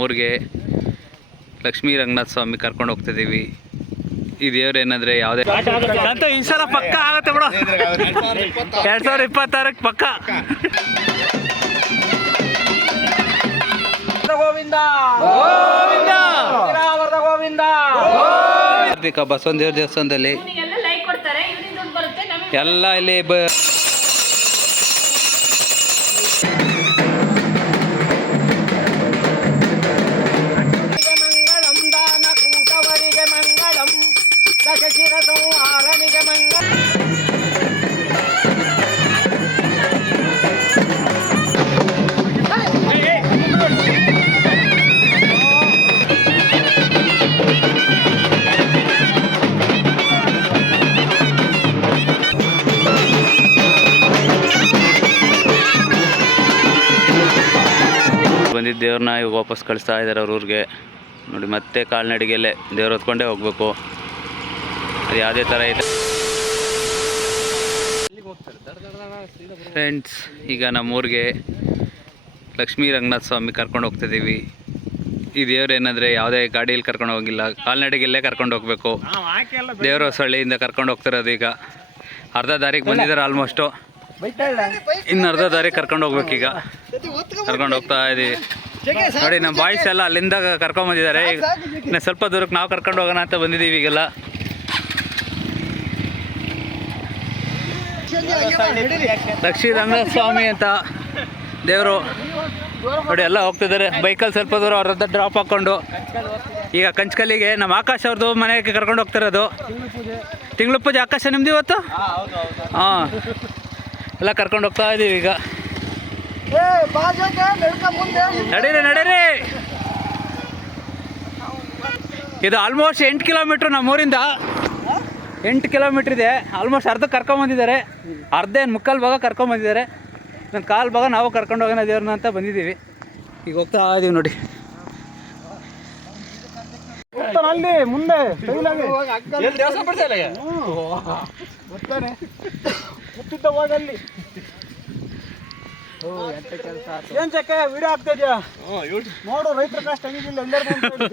ನಮ್ಮೂರಿಗೆ ಲಕ್ಷ್ಮೀ ರಂಗನಾಥ ಸ್ವಾಮಿ ಕರ್ಕೊಂಡು ಹೋಗ್ತಿದ್ದೀವಿ. ಈ ದೇವ್ರು ಏನಂದರೆ ಯಾವುದೇ ಅಂತ ಈ ಸಲ ಪಕ್ಕ ಆಗುತ್ತೆ ಬಿಡು. 2026 ಪಕ್ಕ. ಗೋವಿಂದ ಗೋವಿಂದ ಗೋವಿಂದ. ಬಸವನ ದೇವ್ರ ದೇವಸ್ಥಾನದಲ್ಲಿ ಎಲ್ಲ ಇಲ್ಲಿ ಬಂದಿದ್ದ ದೇವ್ರನ್ನ ಇವಾಗ ವಾಪಸ್ ಕಳಿಸ್ತಾ ಇದ್ದಾರೆ ಅವ್ರ ಊರಿಗೆ. ನೋಡಿ ಮತ್ತೆ ಕಾಲ್ನಡಿಗೆಯಲ್ಲೇ ದೇವ್ರು ಹೊತ್ಕೊಂಡೇ ಹೋಗ್ಬೇಕು. ಅದು ಯಾವುದೇ ಥರ ಇದೆ ಫ್ರೆಂಡ್ಸ್. ಈಗ ನಮ್ಮೂರಿಗೆ ಲಕ್ಷ್ಮೀ ರಂಗನಾಥ ಸ್ವಾಮಿ ಕರ್ಕೊಂಡು ಹೋಗ್ತಿದ್ದೀವಿ. ಈ ದೇವ್ರು ಏನಂದರೆ ಯಾವುದೇ ಗಾಡಿಯಲ್ಲಿ ಕರ್ಕೊಂಡು ಹೋಗಿಲ್ಲ, ಕಾಲ್ನಡಿಗೆಯಲ್ಲೇ ಕರ್ಕೊಂಡು ಹೋಗ್ಬೇಕು. ದೇವರು ಸೊಳ್ಳೆಯಿಂದ ಕರ್ಕೊಂಡು ಹೋಗ್ತಿರೋದು. ಈಗ ಅರ್ಧ ದಾರಿಗೆ ಬಂದಿದ್ದಾರೆ ಆಲ್ಮೋಸ್ಟು. ಇನ್ನು ಅರ್ಧ ದಾರಿಗೆ ಕರ್ಕೊಂಡು ಹೋಗ್ಬೇಕೀಗ. ಕರ್ಕೊಂಡು ಹೋಗ್ತಾ ಇದ್ದೀವಿ. ನೋಡಿ ನಮ್ಮ ಬಾಯ್ಸ್ ಎಲ್ಲ ಅಲ್ಲಿಂದ ಕರ್ಕೊಂಬಂದಿದ್ದಾರೆ. ಈಗ ಇನ್ನು ಸ್ವಲ್ಪ ದೂರಕ್ಕೆ ನಾವು ಕರ್ಕೊಂಡು ಹೋಗೋಣ ಅಂತ ಬಂದಿದ್ದೀವಿ ಈಗೆಲ್ಲ. ಲಕ್ಷ್ಮೀ ರಂಗನಾಥ ಸ್ವಾಮಿ ಅಂತ ದೇವರು ನೋಡಿ ಎಲ್ಲ ಹೋಗ್ತಿದ್ದಾರೆ ಬೈಕಲ್ಲಿ. ಸ್ವಲ್ಪ ದೂರ ಅವ್ರದ್ದು ಡ್ರಾಪ್ ಹಾಕ್ಕೊಂಡು ಈಗ ಕಂಚ್ಕಲ್ಲಿಗೆ ನಮ್ಮ ಆಕಾಶ್ ಅವ್ರದ್ದು ಮನೆಗೆ ಕರ್ಕೊಂಡು ಹೋಗ್ತಿರೋದು. ತಿಂಗಳ ಪೂಜೆ ಆಕಾಶ ನಿಮ್ದು ಇವತ್ತು? ಹಾಂ, ಎಲ್ಲ ಕರ್ಕೊಂಡು ಹೋಗ್ತಾ ಇದ್ದೀವಿ ಈಗ. ನಡೀರಿ ನಡೀರಿ. ಇದು ಆಲ್ಮೋಸ್ಟ್ 8 ಕಿಲೋಮೀಟ್ರ್ ನಮ್ಮೂರಿಂದ. 8 ಕಿಲೋಮೀಟ್ರ್ ಇದೆ. ಆಲ್ಮೋಸ್ಟ್ ಅರ್ಧ ಕರ್ಕೊಂಬಂದಿದ್ದಾರೆ. ಅರ್ಧ ಏನು ಮುಕ್ಕಾಲು ಭಾಗ ಕರ್ಕೊಂಬಂದಿದ್ದಾರೆ. ನನ್ನ ಕಾಲು ಭಾಗ ನಾವು ಕರ್ಕೊಂಡು ಹೋಗೋಣ ದೇವ್ರನ್ನ ಅಂತ ಬಂದಿದ್ದೀವಿ. ಈಗ ಹೋಗ್ತಾ ಇದ್ದೀವಿ ನೋಡಿ. ಅಲ್ಲಿ ಮುಂದೆ ಹೋಗಲ್ಲಿ ಏನ್ ಚಕ್ಕ ವಿಡಿಯೋ ಆಗ್ತಾ ಇದೆಯಾ ನೋಡು. ರೈತರ ಕಷ್ಟ ಹೆಂಗಿಲ್ಲ, ಎಲ್ಲರೂ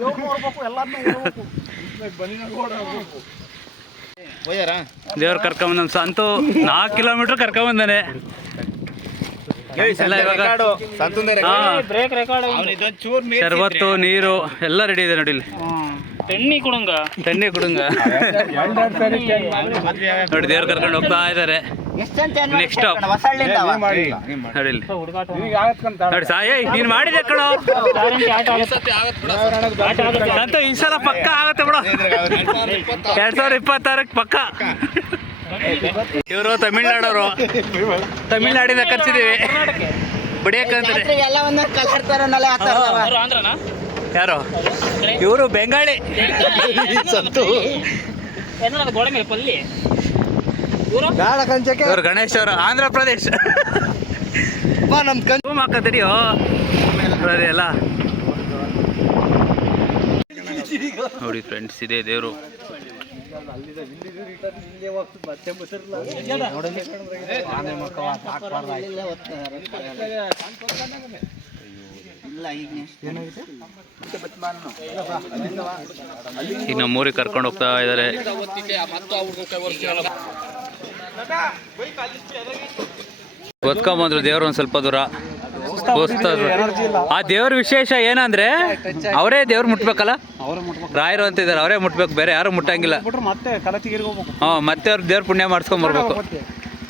ದೇವ್ರು ನೋಡ್ಬೇಕು, ಎಲ್ಲಾರನ್ನೂ ದೇವ್ರು ಕರ್ಕೊಂಬಂದ ಅಂತೂ 4 ಕಿಲೋಮೀಟ್ರ್ ಕರ್ಕೊಂಬಂದಾನೆ. ಶರ್ಬತ್ತು ನೀರು ಎಲ್ಲ ರೆಡಿ ಇದೆ ನೋಡಿ. ತೆಣ್ಣಿ ಕುಡುಂಗ ನೋಡಿ ದೇವ್ರು ಕರ್ಕೊಂಡು ಹೋಗ್ತಾ ಇದ್ದಾರೆ. ನೆಕ್ಸ್ಟ್ ನೋಡಿ ನೋಡಿ ಸಾಯ ನೀನು ಮಾಡಿದೆ ಕಣೋ ಅಂತೂ ಈ ಸಲ ಪಕ್ಕ ಆಗುತ್ತೆ ಬಿಡು. 2026 ಪಕ್ಕ. ಇವರು ತಮಿಳ್ನಾಡವರು. ತಮಿಳ್ನಾಡಿಂದ ಕರ್ಸಿದ್ದೀವಿ ಬಿಡಿಯಕ್ಕಂತಾರೆ. ಯಾರು ಇವರು? ಬೆಂಗಾಳಿ. ಇವರು ಗಣೇಶ್ ಅವರು ಆಂಧ್ರ ಪ್ರದೇಶ್. ಹಾಕದಿರಿಯೋ ಎಲ್ಲ ನೋಡಿ ಫ್ರೆಂಡ್ಸ್. ಇದೆ ದೇವರು. ಈಗ ನಮ್ಮೂರಿಗೆ ಕರ್ಕೊಂಡು ಹೋಗ್ತಾ ಇದ್ದಾರೆ. ಗೊತ್ಕೊಂಬಂದ್ರು ದೇವ್ರು ಒಂದು ಸ್ವಲ್ಪ ದೂರ. ಆ ದೇವ್ರ ವಿಶೇಷ ಏನಂದ್ರೆ ಅವರೇ ದೇವ್ರು ಮುಟ್ಬೇಕಲ್ಲ. ರಾಯರು ಅಂತ ಇದ್ದಾರೆ, ಅವರೇ ಮುಟ್ಬೇಕು, ಬೇರೆ ಯಾರು ಮುಟ್ಟಂಗಿಲ್ಲ. ಹಾಂ, ಮತ್ತೆ ಅವ್ರು ದೇವ್ರ ಪುಣ್ಯ ಮಾಡಿಸ್ಕೊಂಬರ್ಬೇಕು.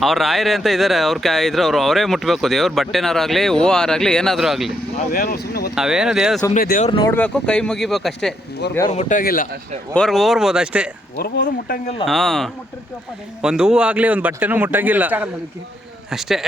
ಅವ್ರು ರಾಯರೇ ಅಂತ ಇದ್ದಾರೆ, ಅವ್ರು ಅವರೇ ಮುಟ್ಬೇಕು. ದೇವ್ರ ಬಟ್ಟೆನಾರಾಗಲಿ, ಹೂವು ಹಾರಾಗಲಿ, ಏನಾದರೂ ಆಗಲಿ ನಾವೇನು ಸುಮ್ಮನೆ ದೇವ್ರು ನೋಡಬೇಕು, ಕೈ ಮುಗಿಬೇಕು ಅಷ್ಟೇ. ದೇವ್ರು ಮುಟ್ಟಂಗಿಲ್ಲ, ಓರ್ಬೋದು ಅಷ್ಟೇ. ಹಾಂ, ಒಂದು ಹೂವು ಆಗಲಿ, ಒಂದು ಬಟ್ಟೆನೂ ಮುಟ್ಟಂಗಿಲ್ಲ ಅಷ್ಟೇ.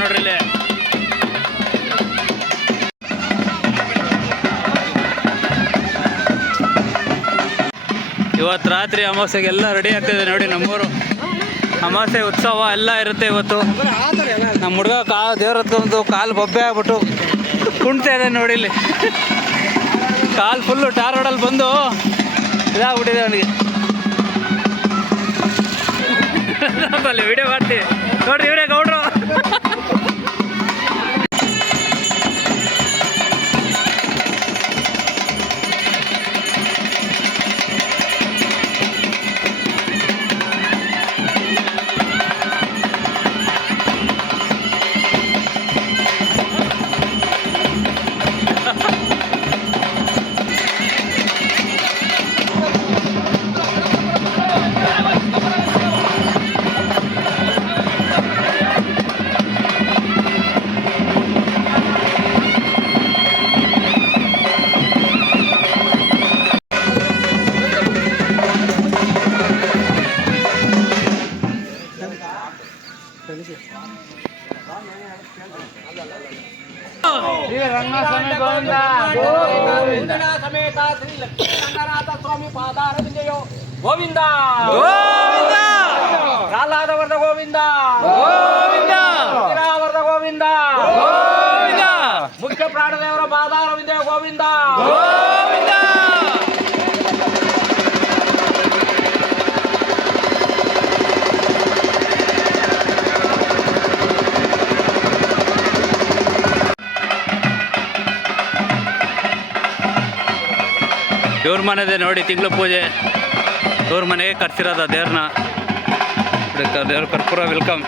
ನೋಡ್ರಿ ಇಲ್ಲಿ. ಇವತ್ತು ರಾತ್ರಿ ಅಮಾವಾಸ್ಯೆಗೆಲ್ಲ ರೆಡಿ ಆಗ್ತಿದೆ ನೋಡಿ ನಮ್ಮೂರು. ಅಮಾವಾಸ್ಯೆ ಉತ್ಸವ ಎಲ್ಲ ಇರುತ್ತೆ ಇವತ್ತು. ನಮ್ಮ ಹುಡುಗ ದೇವ್ರ ಹತ್ರ ಕಾಲು ಬೊಬ್ಬೆ ಆಗ್ಬಿಟ್ಟು ಕುಣ್ತಾ ಇದೆ ನೋಡಿ ಇಲ್ಲಿ. ಕಾಲು ಫುಲ್ಲು ಟಾರ್ ರೋಡಲ್ಲಿ ಬಂದು ಇದಾಗ್ಬಿಟ್ಟಿದೆ ಅವನಿಗೆ. ಅಲ್ಲಿ ವಿಡಿಯೋ ಮಾಡ್ತೀವಿ ನೋಡ್ರಿ, ಇವರೇ ಗೌಡ್ರು. ಸಮೇತ ಶ್ರೀ ಲಕ್ಷ್ಮೀ ರಂಗನಾಥ ಸ್ವಾಮಿ ಪಾದಾರವಿಂದೆಯೋ ಗೋವಿಂದ ಗೋವಿಂದ ಕಾಲಾದವರದ ಗೋವಿಂದ ವರದ ಗೋವಿಂದ ಮುಖ್ಯ ಪ್ರಾಣದೇವರ ಪಾದಾರವಿಂದೆಯೋ ಗೋವಿಂದ. ಇವ್ರ ಮನೆದೆ ನೋಡಿ ತಿಂಗಳು ಪೂಜೆ. ಇವ್ರ ಮನೆಗೆ ಕರ್ಸಿರೋದ ದೇವ್ರನ್ನ. ದೇವ್ರ ಕರ್ಪೂರ ವೆಲ್ಕಮ್.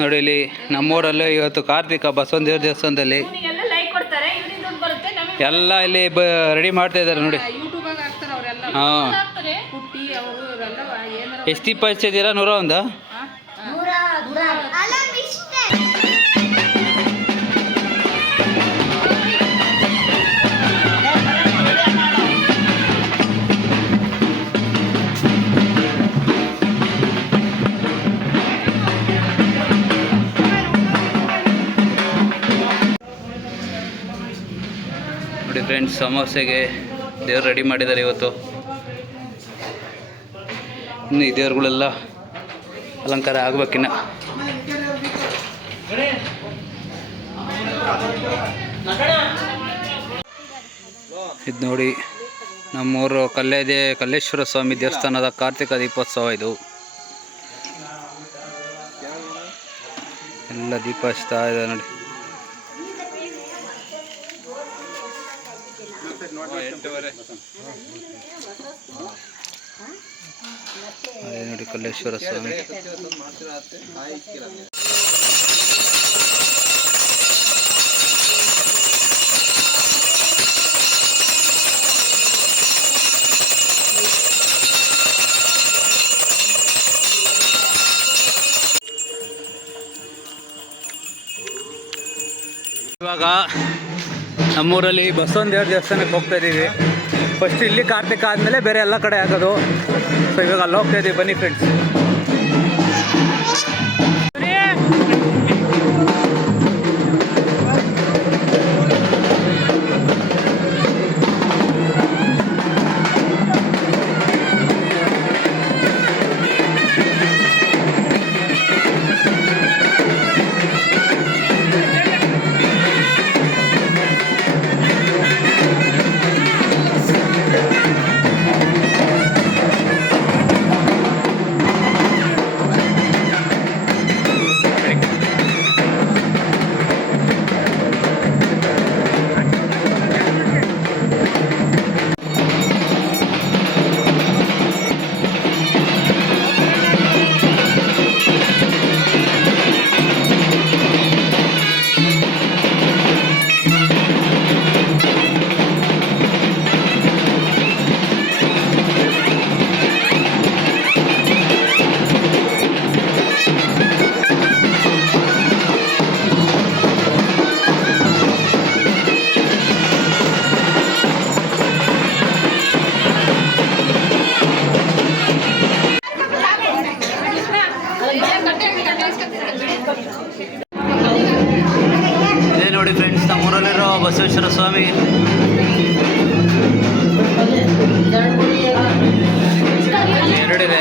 ನೋಡಿ ಇಲ್ಲಿ ನಮ್ಮೂರಲ್ಲೂ ಇವತ್ತು ಕಾರ್ತಿಕ ಬಸವನ ದೇವಸ್ಥಾನದಲ್ಲಿ ಎಲ್ಲ ಇಲ್ಲಿ ರೆಡಿ ಮಾಡ್ತಾ ಇದ್ದಾರೆ ನೋಡಿ. ಹಾಂ, ಎಷ್ಟು ದೀಪ ಹಚ್ಚಿದ್ದೀರಾ? 101? ನೋಡಿ ಫ್ರೆಂಡ್ಸ್, ಅಮಾವಾಸ್ಯೆಗೆ ದೇವ್ರು ರೆಡಿ ಮಾಡಿದ್ದಾರೆ ಇವತ್ತು. ಇನ್ನು ಈ ದೇವ್ರುಗಳೆಲ್ಲ ಅಲಂಕಾರ ಆಗ್ಬೇಕಿನ್ನ. ಇದು ನೋಡಿ ನಮ್ಮೂರು ಕಲ್ಲೇಶ್ವರ ಸ್ವಾಮಿ ದೇವಸ್ಥಾನದ ಕಾರ್ತಿಕ ದೀಪೋತ್ಸವ. ಇದು ಎಲ್ಲ ದೀಪ ಹಚ್ತಾ ಇದೆ ನೋಡಿ. ಅದೇ ನೋಡಿ ಕಲ್ಲೇಶ್ವರ ಸ್ವಾಮಿ. ಇವಾಗ ನಮ್ಮೂರಲ್ಲಿ ಬಸವನ ದೇವ್ರ ದೇವಸ್ಥಾನಕ್ಕೆ ಹೋಗ್ತಾ ಇದ್ದೀವಿ. ಫಸ್ಟ್ ಇಲ್ಲಿ ಕಾರ್ತಿಕ ಆದಮೇಲೆ ಬೇರೆ ಎಲ್ಲ ಕಡೆ ಆಗೋದು. ಸೊ ಇವಾಗ ಅಲ್ಲಿ ಹೋಗ್ತಾ ಇದ್ದೀವಿ, ಬನ್ನಿ ಫ್ರೆಂಡ್ಸ್. ನೋಡಿ ಫ್ರೆಂಡ್ಸ್, ನಮ್ಮೂರಲ್ಲಿರೋ ಬಸವೇಶ್ವರ ಸ್ವಾಮಿ. ಎರಡಿದೆ.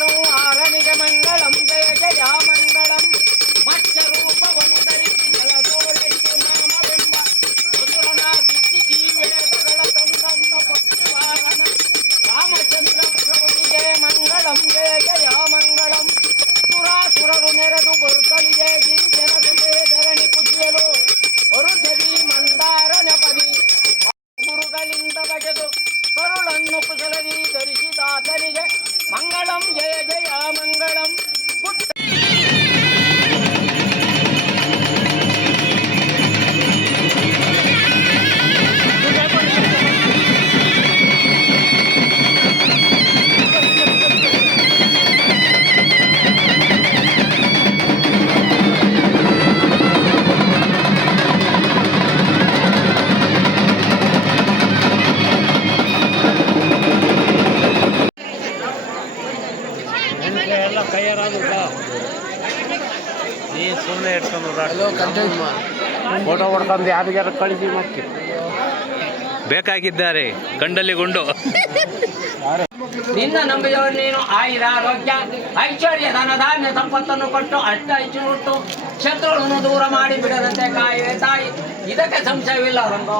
ಸಂಹಾರನಿಗೆ ಮಂಗಳಂ, ಜಯ ಜಯ ಮಂಗಳಂ. ಮತ್ಸ್ಯರೂಪವನ್ನು ಧರಿಸಿ ಜಲದೋಳೆತ್ತು ನಾಮವೆಂಬ ಮಧುರನ ಸಿದ್ಧಿಸಿ ವೇದಗಳ ತಂದಂತ ಪಕ್ಷಿವಾಹನ ರಾಮಚಂದ್ರ ಪ್ರಭುವಿಗೆ ಮಂಗಳಂ, ಜಯ ಜಯ ಮಂಗಳಂ. ಸುರಾಸುರರು ನೆರೆದು ಬರುತ್ತಲಿದೆ ಗಿರಿಜನ ಸುತೆ ಧರಣಿ ಕುಸಿಯಲು ಅರುಜದಿ ಮಂದಾರ ನೆಪದಿ ಗುರುಗಳಿಂದ ಬಗೆದು ಕರುಳನ್ನು ಕುಶಲದಿ ಧರಿಸಿದಾತನಿಗೆ ಮಂಗಳಂ, ಜಯ ಜಯ ಮಂಗಳಂ. ನೀ ಸುಮ್ಮನೆ ಇಟ್ಕೊಂಡು ಫೋಟೋ ಹೊಡ್ಕೊಂಡು ಯಾರಿಗಾರ ಕಳಿಸಿ ಮತ್ತೆ ಬೇಕಾಗಿದ್ದಾರೆ ಗಂಡಲ್ಲಿ ಗುಂಡು. ನಿನ್ನ ನಂಬಿದವರು ನೀನು ಆಯುರಾರೋಗ್ಯ ಐಶ್ವರ್ಯ ಧನ ಧಾನ್ಯ ಸಂಪತ್ತನ್ನು ಕೊಟ್ಟು ಅಷ್ಟ ಹೆಚ್ಚು ಶತ್ರುಗಳನ್ನು ದೂರ ಮಾಡಿ ಬಿಡದಂತೆ ಕಾಯುವೆ ತಾಯಿ. ಇದಕ್ಕೆ ಸಂಶಯವಿಲ್ಲ ರಂಗ.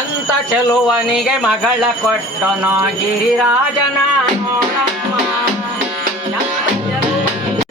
ಎಂತ ಚೆಲುವನಿಗೆ ಮಗಳ ಕೊಟ್ಟನೋ ಗಿರಿರಾಜನ ನೋಡಮ್ಮ. ಎಂತ ಚೆಲುವನಿಗೆ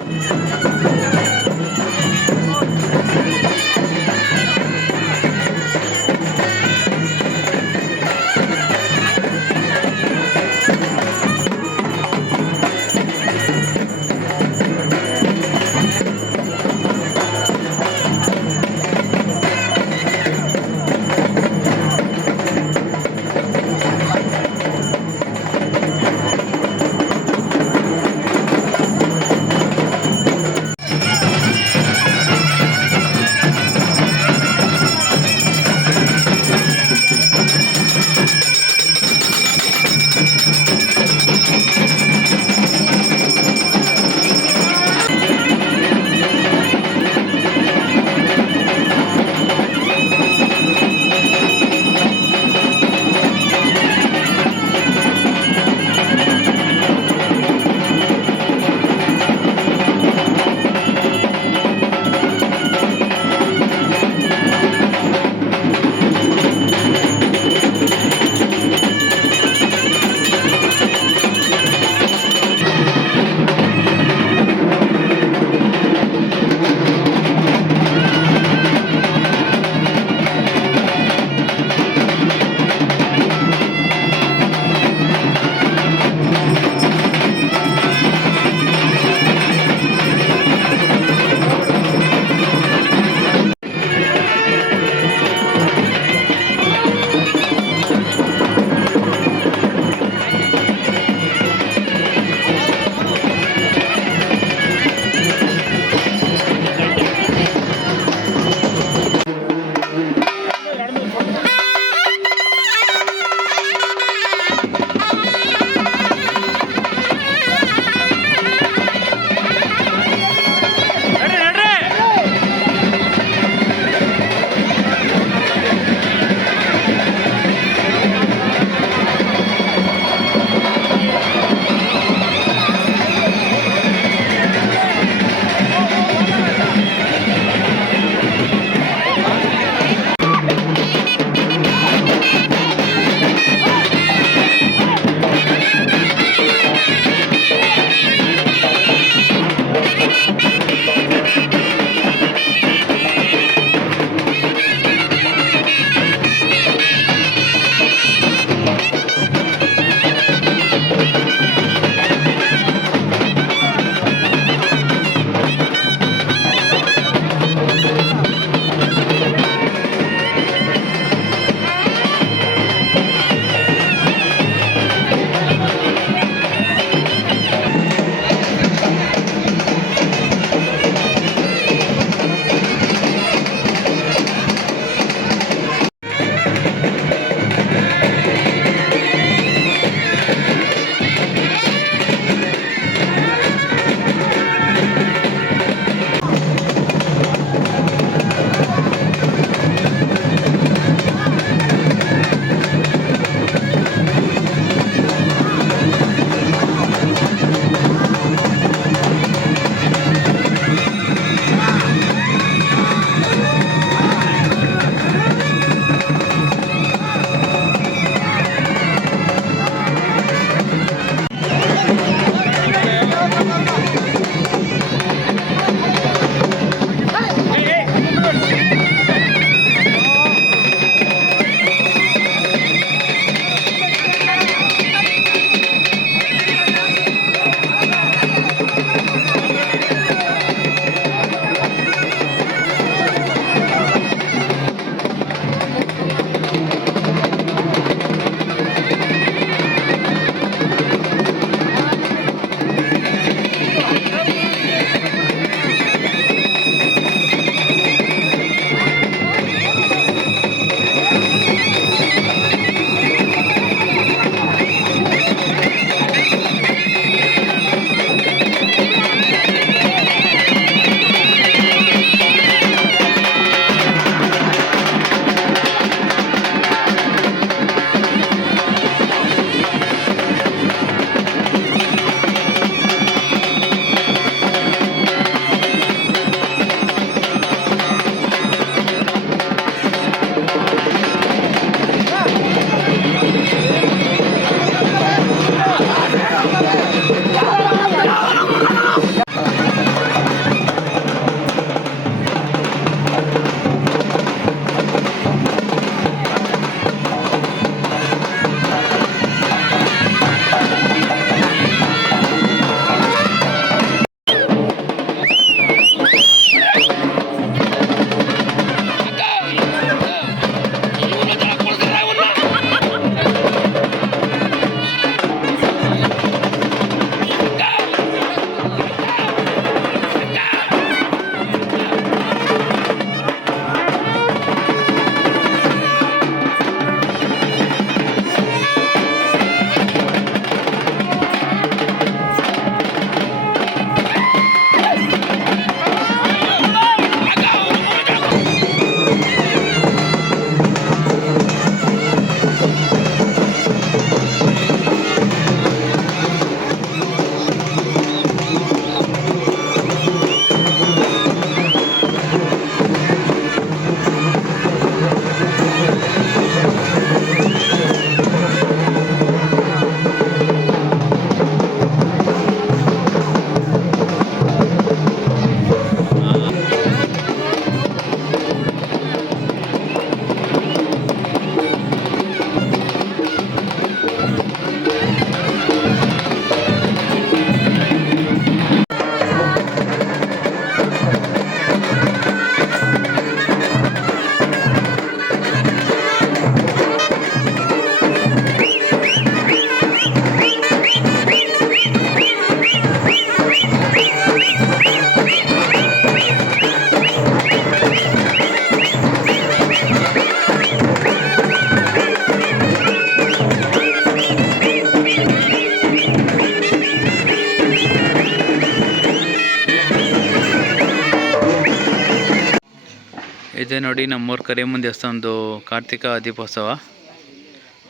ಇದೆ ನೋಡಿ ನಮ್ಮೂರು ಕರಿಯಮ್ಮನ ದೇವಸ್ಥಾನದ್ದು ಕಾರ್ತಿಕ ದೀಪೋತ್ಸವ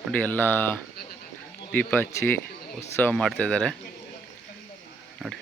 ನೋಡಿ. ಎಲ್ಲ ದೀಪ ಹಚ್ಚಿ ಉತ್ಸವ ಮಾಡ್ತಾಯಿದ್ದಾರೆ ನೋಡಿ.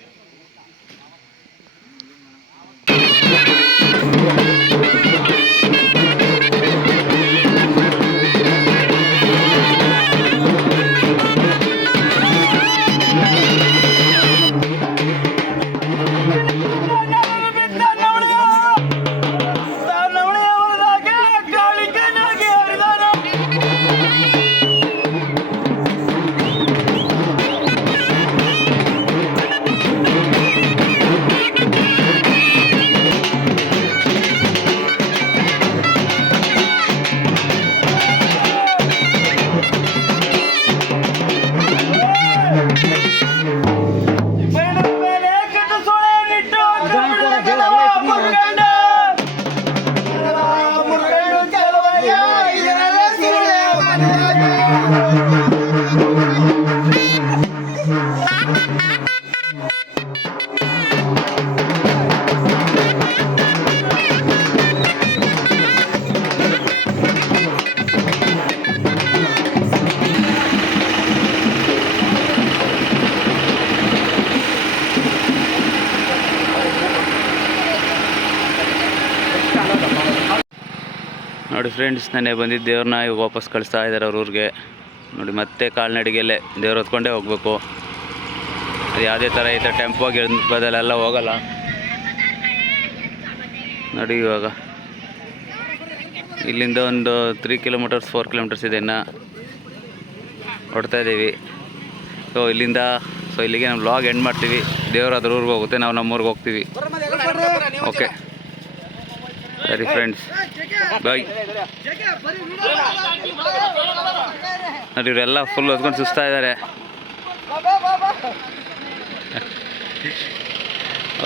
ನೋಡಿ ಫ್ರೆಂಡ್ಸ್, ನಾನೇ ಬಂದಿದ್ದು ದೇವ್ರನ್ನ ಇವಾಗ ವಾಪಸ್ ಕಳಿಸ್ತಾ ಇದ್ದಾರೆ ಅವ್ರ ಊರಿಗೆ ನೋಡಿ. ಮತ್ತೆ ಕಾಲ್ನಡಿಗೆಯಲ್ಲೇ ದೇವ್ರು ಹೊತ್ಕೊಂಡೇ ಹೋಗ್ಬೇಕು. ಅದು ಯಾವುದೇ ಥರ ಈ ಥರ ಟೆಂಪೋ ಬದಲೆಲ್ಲ ಹೋಗಲ್ಲ ನೋಡಿ. ಇವಾಗ ಇಲ್ಲಿಂದ ಒಂದು 3 ಕಿಲೋಮೀಟರ್ಸ್ 4 ಕಿಲೋಮೀಟರ್ಸ್ ಇದೆ, ಇನ್ನು ಹೊಡ್ತಾ ಇದ್ದೀವಿ. ಇಲ್ಲಿಂದ ಇಲ್ಲಿಗೆ ನಮ್ಮ ವ್ಲಾಗ್ ಎಂಡ್ ಮಾಡ್ತೀವಿ. ದೇವ್ರು ಅದ್ರ ಊರಿಗೆ ಹೋಗುತ್ತೆ, ನಾವು ನಮ್ಮೂರಿಗೆ ಹೋಗ್ತೀವಿ. ಓಕೆ ಸರಿ ಫ್ರೆಂಡ್ಸ್, ಬಾಯ್. ನೋಡಿ ಇವರೆಲ್ಲ ಫುಲ್ ಹೊತ್ಕೊಂಡು ಸುಸ್ತಾ ಇದ್ದಾರೆ.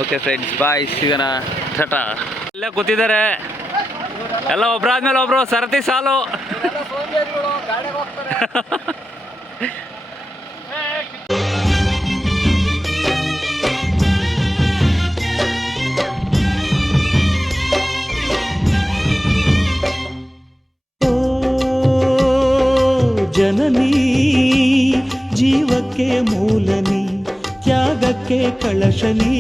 ಓಕೆ ಫ್ರೆಂಡ್ಸ್, ಬಾಯ್, ಸಿಗೋಣ, ಟಾಟಾ. ಎಲ್ಲ ಕೂತಿದ್ದಾರೆ ಎಲ್ಲ, ಒಬ್ರಾದ್ಮೇಲೆ ಒಬ್ರು ಸರತಿ ಸಾಲು. ಜನನಿ ಜೀವಕ್ಕೆ ಮೂಲನಿ, ತ್ಯಾಗಕ್ಕೆ ಕಳಶನಿ,